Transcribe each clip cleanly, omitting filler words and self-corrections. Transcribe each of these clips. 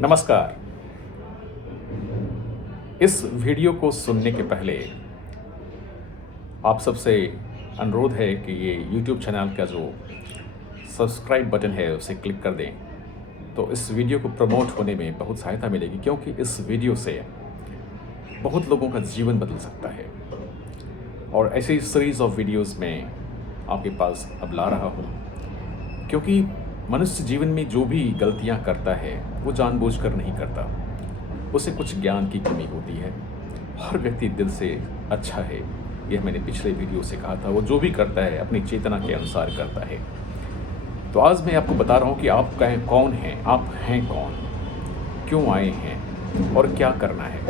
नमस्कार। इस वीडियो को सुनने के पहले आप सबसे अनुरोध है कि ये YouTube चैनल का जो सब्सक्राइब बटन है उसे क्लिक कर दें, तो इस वीडियो को प्रमोट होने में बहुत सहायता मिलेगी, क्योंकि इस वीडियो से बहुत लोगों का जीवन बदल सकता है। और ऐसी सीरीज़ ऑफ वीडियोस में आपके पास अब ला रहा हूँ, क्योंकि मनुष्य जीवन में जो भी गलतियाँ करता है वो जानबूझकर नहीं करता, उसे कुछ ज्ञान की कमी होती है। हर व्यक्ति दिल से अच्छा है, यह मैंने पिछले वीडियो से कहा था। वो जो भी करता है अपनी चेतना के अनुसार करता है। तो आज मैं आपको बता रहा हूँ कि आप कौन हैं, आप हैं कौन, क्यों आए हैं और क्या करना है।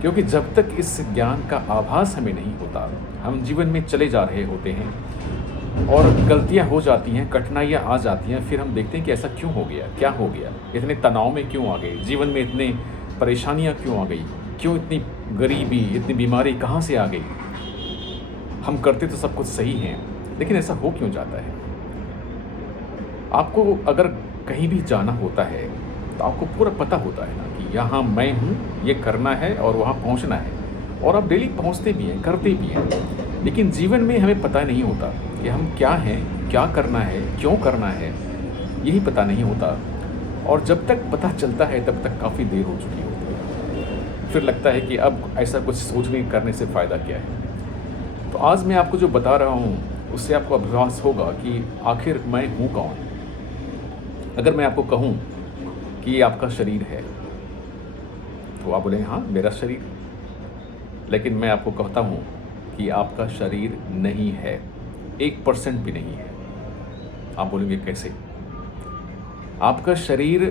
क्योंकि जब तक इस ज्ञान का आभास हमें नहीं होता, हम जीवन में चले जा रहे होते हैं और गलतियां हो जाती हैं, कठिनाइयां आ जाती हैं। फिर हम देखते हैं कि ऐसा क्यों हो गया, क्या हो गया, इतने तनाव में क्यों आ गए, जीवन में इतने परेशानियां क्यों आ गई, क्यों इतनी गरीबी, इतनी बीमारी कहाँ से आ गई। हम करते तो सब कुछ सही हैं, लेकिन ऐसा हो क्यों जाता है। आपको अगर कहीं भी जाना होता है तो आपको पूरा पता होता है ना कि यहाँ मैं हूँ, ये करना है और वहाँ पहुँचना है, और आप डेली पहुँचते भी हैं, करते भी हैं। लेकिन जीवन में हमें पता नहीं होता कि हम क्या हैं, क्या करना है, क्यों करना है, यही पता नहीं होता। और जब तक पता चलता है तब तक काफ़ी देर हो चुकी होती है। फिर लगता है कि अब ऐसा कुछ सोचने करने से फ़ायदा क्या है। तो आज मैं आपको जो बता रहा हूँ उससे आपको अभ्यास होगा कि आखिर मैं हूँ कौन। अगर मैं आपको कहूँ कि ये आपका शरीर है तो आप बोलेंगे हाँ मेरा शरीर, लेकिन मैं आपको कहता हूँ कि आपका शरीर नहीं है, 1% भी नहीं है। आप बोलेंगे कैसे। आपका शरीर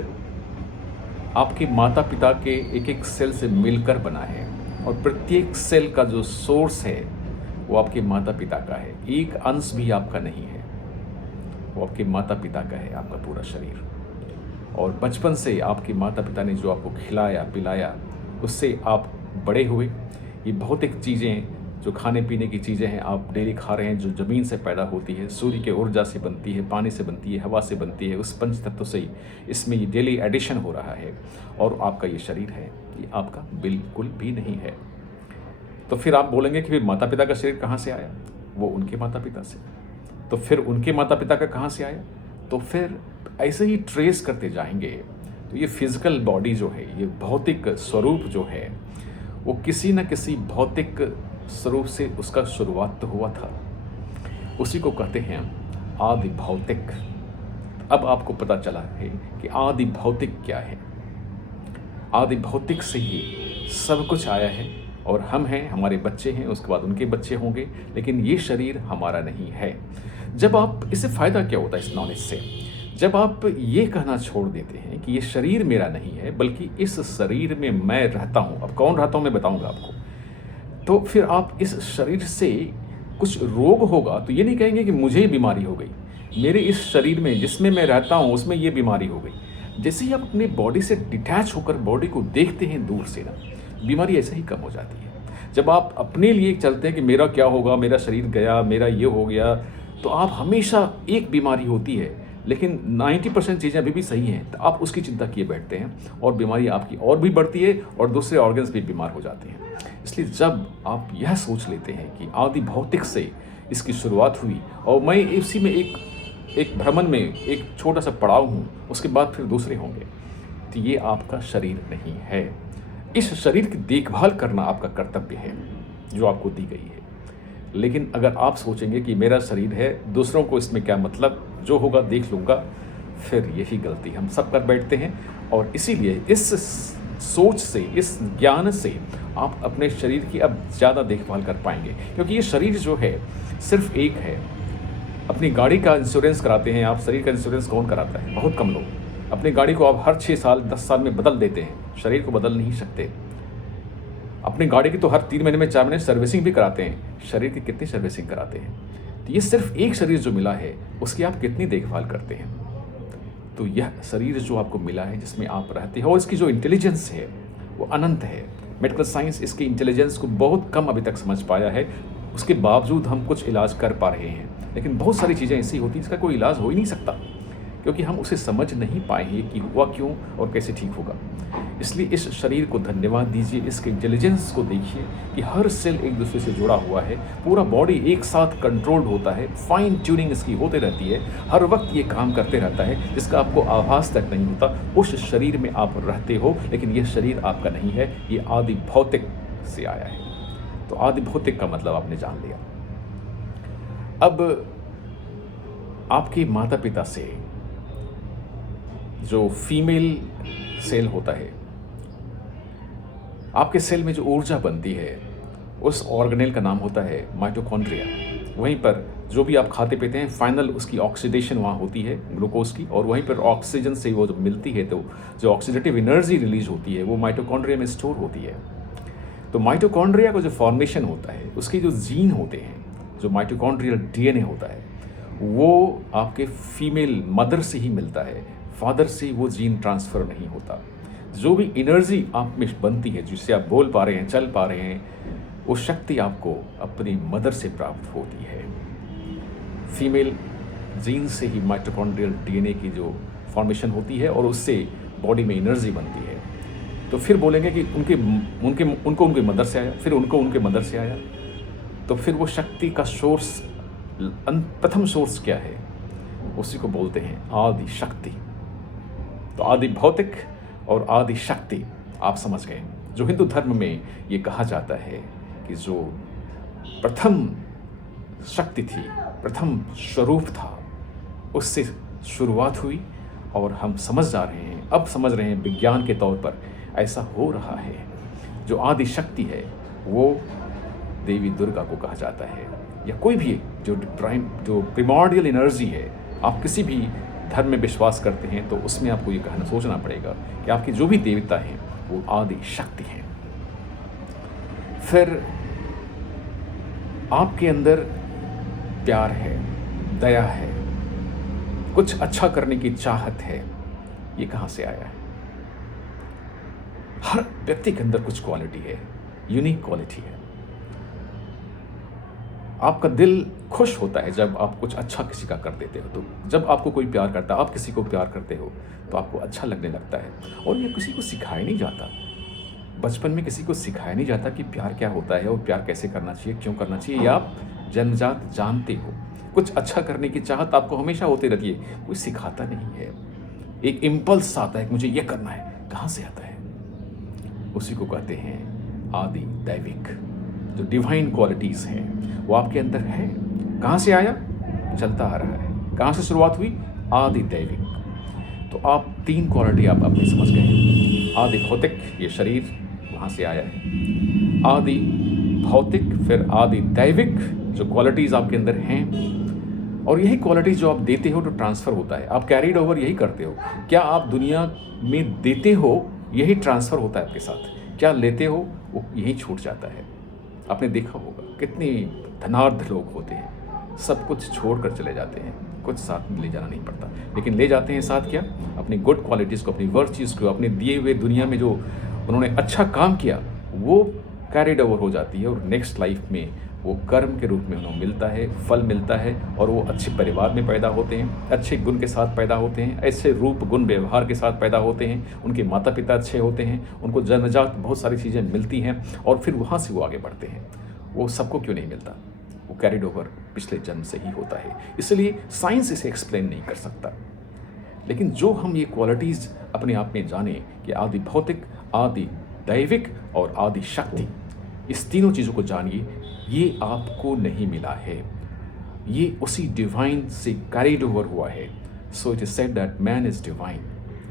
आपके माता पिता के एक एक सेल से मिलकर बना है, और प्रत्येक सेल का जो सोर्स है वो आपके माता पिता का है। एक अंश भी आपका नहीं है, वो आपके माता पिता का है, आपका पूरा शरीर। और बचपन से आपके माता पिता ने जो आपको खिलाया पिलाया, उससे आप बड़े हुए। ये भौतिक चीज़ें, जो खाने पीने की चीज़ें हैं आप डेली खा रहे हैं, जो ज़मीन से पैदा होती है, सूर्य के ऊर्जा से बनती है, पानी से बनती है, हवा से बनती है, उस पंच तत्व से ही इसमें ये डेली एडिशन हो रहा है। और आपका ये शरीर है, ये आपका बिल्कुल भी नहीं है। तो फिर आप बोलेंगे कि फिर माता पिता का शरीर कहाँ से आया। वो उनके माता पिता से, तो फिर उनके माता पिता का कहाँ से आया। तो फिर ऐसे ही ट्रेस करते जाएंगे। तो ये फिजिकल बॉडी जो है, ये भौतिक स्वरूप जो है, वो किसी न किसी भौतिक स्वरूप से उसका शुरुआत तो हुआ था। उसी को कहते हैं आदि भौतिक। अब आपको पता चला है कि आदि भौतिक क्या है। आदि भौतिक से ही सब कुछ आया है, और हम हैं, हमारे बच्चे हैं, उसके बाद उनके बच्चे होंगे, लेकिन ये शरीर हमारा नहीं है। जब आप, इससे फ़ायदा क्या होता है इस नॉलेज से, जब आप ये कहना छोड़ देते हैं कि ये शरीर मेरा नहीं है, बल्कि इस शरीर में मैं रहता हूँ। अब कौन रहता हूँ मैं बताऊँगा आपको। तो फिर आप इस शरीर से कुछ रोग होगा तो ये नहीं कहेंगे कि मुझे बीमारी हो गई, मेरे इस शरीर में जिसमें मैं रहता हूँ उसमें ये बीमारी हो गई। जैसे ही आप अपने बॉडी से डिटैच होकर बॉडी को देखते हैं दूर से ना, बीमारी ऐसे ही कम हो जाती है। जब आप अपने लिए चलते हैं कि मेरा क्या होगा, मेरा शरीर गया, मेरा ये हो गया, तो आप हमेशा एक बीमारी होती है लेकिन 90% चीज़ें अभी भी सही हैं, तो आप उसकी चिंता किए बैठते हैं और बीमारी आपकी और भी बढ़ती है और दूसरे ऑर्गन्स भी बीमार हो जाते हैं। इसलिए जब आप यह सोच लेते हैं कि आदि भौतिक से इसकी शुरुआत हुई और मैं इसी में एक भ्रमण में एक छोटा सा पड़ाव हूँ, उसके बाद फिर दूसरे होंगे, तो ये आपका शरीर नहीं है। इस शरीर की देखभाल करना आपका कर्तव्य है जो आपको दी गई है। लेकिन अगर आप सोचेंगे कि मेरा शरीर है, दूसरों को इसमें क्या मतलब, जो होगा देख लूँगा, फिर यही गलती हम सब कर बैठते हैं। और इसीलिए इस सोच से, इस ज्ञान से आप अपने शरीर की अब ज़्यादा देखभाल कर पाएंगे, क्योंकि ये शरीर जो है सिर्फ एक है। अपनी गाड़ी का इंश्योरेंस कराते हैं आप, शरीर का इंश्योरेंस कौन कराता है? बहुत कम लोग। अपनी गाड़ी को आप हर 6 साल 10 साल में बदल देते हैं, शरीर को बदल नहीं सकते। अपनी गाड़ी की तो हर 3 महीने में 4 महीने सर्विसिंग भी कराते हैं, शरीर की कितनी सर्विसिंग कराते हैं। तो ये सिर्फ एक शरीर जो मिला है उसकी आप कितनी देखभाल करते हैं। तो यह शरीर जो आपको मिला है, जिसमें आप रहते हो, और इसकी जो इंटेलिजेंस है वो अनंत है। मेडिकल साइंस इसकी इंटेलिजेंस को बहुत कम अभी तक समझ पाया है, उसके बावजूद हम कुछ इलाज कर पा रहे हैं। लेकिन बहुत सारी चीज़ें ऐसी होती हैं जिसका कोई इलाज हो ही नहीं सकता, क्योंकि हम उसे समझ नहीं पाए हैं कि हुआ क्यों और कैसे ठीक होगा। इसलिए इस शरीर को धन्यवाद दीजिए, इसके इंटेलिजेंस को देखिए कि हर सेल एक दूसरे से जुड़ा हुआ है, पूरा बॉडी एक साथ कंट्रोल्ड होता है, फाइन ट्यूनिंग इसकी होते रहती है, हर वक्त ये काम करते रहता है जिसका आपको आभास तक नहीं होता। उस शरीर में आप रहते हो, लेकिन ये शरीर आपका नहीं है, ये आदि भौतिक से आया है। तो आदि भौतिक का मतलब आपने जान लिया। अब आपके माता पिता से जो फीमेल सेल होता है, आपके सेल में जो ऊर्जा बनती है, उस ऑर्गेनेल का नाम होता है माइटोकॉन्ड्रिया। वहीं पर जो भी आप खाते पीते हैं, फाइनल उसकी ऑक्सीडेशन वहाँ होती है ग्लूकोज की, और वहीं पर ऑक्सीजन से वो जब मिलती है तो जो ऑक्सीडेटिव एनर्जी रिलीज होती है वो माइटोकॉन्ड्रिया में स्टोर होती है। तो माइटोकॉन्ड्रिया का जो फॉर्मेशन होता है, उसके जो जीन होते हैं, जो माइटोकॉन्ड्रियल डीएनए होता है, वो आपके फीमेल मदर से ही मिलता है, फादर से वो जीन ट्रांसफ़र नहीं होता। जो भी एनर्जी आप में बनती है, जिससे आप बोल पा रहे हैं, चल पा रहे हैं, वो शक्ति आपको अपनी मदर से प्राप्त होती है। फीमेल जीन से ही माइटोकॉन्ड्रियल डीएनए की जो फॉर्मेशन होती है और उससे बॉडी में एनर्जी बनती है। तो फिर बोलेंगे कि उनको उनके मदर से आया, फिर उनको उनके मदर से आया। तो फिर वो शक्ति का सोर्स, प्रथम सोर्स क्या है? उसी को बोलते हैं आदि शक्ति। तो आदि भौतिक और आदि शक्ति आप समझ गए। जो हिंदू धर्म में ये कहा जाता है कि जो प्रथम शक्ति थी, प्रथम स्वरूप था, उससे शुरुआत हुई और हम समझ जा रहे हैं, अब समझ रहे हैं विज्ञान के तौर पर ऐसा हो रहा है। जो आदि शक्ति है वो देवी दुर्गा को कहा जाता है, या कोई भी जो प्रिमॉर्डियल एनर्जी है। आप किसी भी धर्म में विश्वास करते हैं तो उसमें आपको ये कहना सोचना पड़ेगा कि आपके जो भी देवता हैं वो आदि शक्ति हैं। फिर आपके अंदर प्यार है, दया है, कुछ अच्छा करने की चाहत है। ये कहाँ से आया है? हर व्यक्ति के अंदर कुछ क्वालिटी है, यूनिक क्वालिटी है। आपका दिल खुश होता है जब आप कुछ अच्छा किसी का कर देते हो। तो जब आपको कोई प्यार करता है, आप किसी को प्यार करते हो, तो आपको अच्छा लगने लगता है। और ये किसी को सिखाया नहीं जाता। बचपन में किसी को सिखाया नहीं जाता कि प्यार क्या होता है और प्यार कैसे करना चाहिए, क्यों करना चाहिए। ये आप जन्मजात जानते हो। कुछ अच्छा करने की चाहत आपको हमेशा होती रहती है, कोई सिखाता नहीं है। एक इम्पल्स आता है कि मुझे ये करना है, कहाँ से आता है? उसी को कहते हैं आदि दैविक। जो डिवाइन क्वालिटीज़ हैं वो आपके अंदर है। कहाँ से आया? चलता आ रहा है। कहाँ से शुरुआत हुई? आदि दैविक। तो आप तीन क्वालिटी आप अपनी समझ गए हैं। आदि भौतिक, ये शरीर वहाँ से आया है। आदि भौतिक, फिर आदि दैविक, जो क्वालिटीज़ आपके अंदर हैं। और यही क्वालिटी जो आप देते हो तो ट्रांसफ़र होता है। आप कैरीड ओवर यही करते हो। क्या आप दुनिया में देते हो, यही ट्रांसफ़र होता है आपके साथ। क्या लेते हो, वो यही छूट जाता है। आपने देखा होगा कितने धनाढ्य लोग होते हैं, सब कुछ छोड़ कर चले जाते हैं, कुछ साथ में ले जाना नहीं पड़ता, लेकिन ले जाते हैं साथ क्या? अपनी गुड क्वालिटीज़ को, अपनी वर्च्यूज़ को, अपने दिए हुए दुनिया में जो उन्होंने अच्छा काम किया वो कैरिड ओवर हो जाती है, और नेक्स्ट लाइफ में वो कर्म के रूप में उन्हें मिलता है, फल मिलता है, और वो अच्छे परिवार में पैदा होते हैं, अच्छे गुण के साथ पैदा होते हैं, ऐसे रूप गुण व्यवहार के साथ पैदा होते हैं, उनके माता पिता अच्छे होते हैं, उनको जन्मजात बहुत सारी चीज़ें मिलती हैं, और फिर वहाँ से वो आगे बढ़ते हैं। वो सबको क्यों नहीं मिलता? वो कैरिड ओवर पिछले जन्म से ही होता है। इसलिए साइंस इसे एक्सप्लेन नहीं कर सकता। लेकिन जो हम ये क्वालिटीज़ अपने आप में जाने कि आदि भौतिक, आदि दैविक और आदि शक्ति, इस तीनों चीज़ों को जानिए। ये आपको नहीं मिला है, ये उसी डिवाइन से कैरिड ओवर हुआ है। So it is said that man is divine.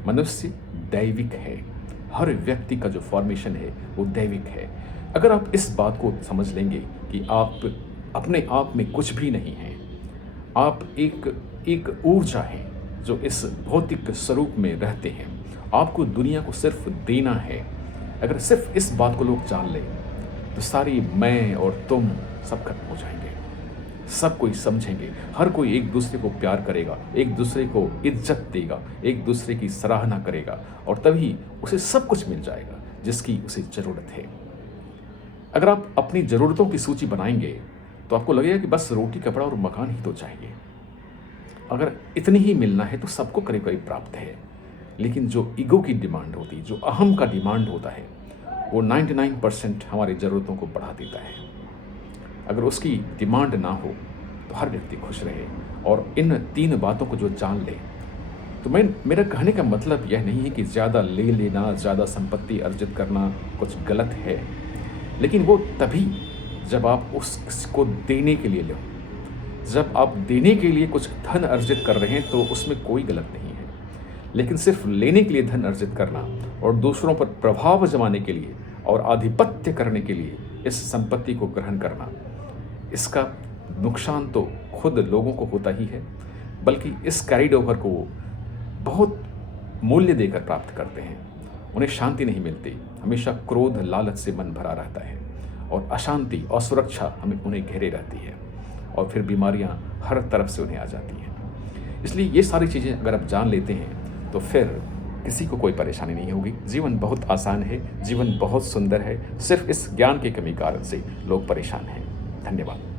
मनुष्य दैविक है। हर व्यक्ति का जो फॉर्मेशन है वो दैविक है। अगर आप इस बात को समझ लेंगे कि आप अपने आप में कुछ भी नहीं हैं, आप एक ऊर्जा हैं जो इस भौतिक स्वरूप में रहते हैं, आपको दुनिया को सिर्फ देना है। अगर सिर्फ इस बात को लोग जान लें तो सारी मैं और तुम सब खत्म हो जाएंगे। सब कोई समझेंगे, हर कोई एक दूसरे को प्यार करेगा, एक दूसरे को इज्जत देगा, एक दूसरे की सराहना करेगा, और तभी उसे सब कुछ मिल जाएगा जिसकी उसे ज़रूरत है। अगर आप अपनी ज़रूरतों की सूची बनाएंगे तो आपको लगेगा कि बस रोटी, कपड़ा और मकान ही तो चाहिए। अगर इतनी ही मिलना है तो सबको करीब-करीब प्राप्त है। लेकिन जो ईगो की डिमांड होती है, जो अहम का डिमांड होता है, वो 99% हमारी ज़रूरतों को बढ़ा देता है। अगर उसकी डिमांड ना हो, तो हर व्यक्ति खुश रहे और इन 3 बातों को जो जान ले, तो मेरा कहने का मतलब यह नहीं है कि ज़्यादा ले लेना, ज़्यादा संपत्ति अर्जित करना कुछ गलत है। लेकिन वो तभी जब आप उसको देने के लिए लो। जब आप देने के लिए कुछ धन अर्जित कर रहे हैं तो उसमें कोई गलत नहीं है। लेकिन सिर्फ़ लेने के लिए धन अर्जित करना और दूसरों पर प्रभाव जमाने के लिए और आधिपत्य करने के लिए इस संपत्ति को ग्रहण करना, इसका नुकसान तो खुद लोगों को होता ही है, बल्कि इस कैरिड ओवर को वो बहुत मूल्य देकर प्राप्त करते हैं। उन्हें शांति नहीं मिलती, हमेशा क्रोध, लालच से मन भरा रहता है और अशांति, असुरक्षा उन्हें घेरे रहती है और फिर बीमारियां हर तरफ से उन्हें आ जाती हैं। इसलिए ये सारी चीज़ें अगर आप जान लेते हैं तो फिर किसी को कोई परेशानी नहीं होगी। जीवन बहुत आसान है, जीवन बहुत सुंदर है। सिर्फ इस ज्ञान की कमी कारण से लोग परेशान हैं। धन्यवाद।